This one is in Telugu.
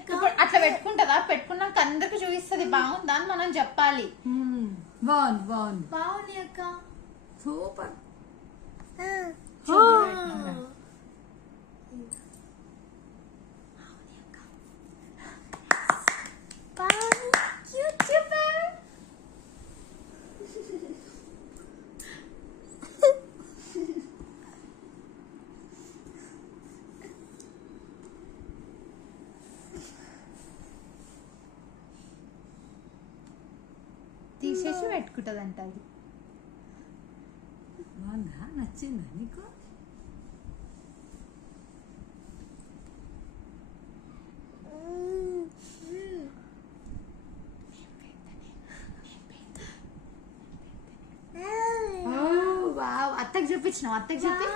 ఇప్పుడు అట్లా పెట్టుకుంటదా, పెట్టుకున్నాక అందరికి చూపిస్తుంది బాగుందా అని మనం చెప్పాలి. బాగుంది బాగుంది బాగుంది అక్క. సూపర్. తీసేసి పెట్టుకుంటదంట అది. బాగుందా, నచ్చిందా నీకు? అత్తకి చూపించినావు, అత్తకి చూపి.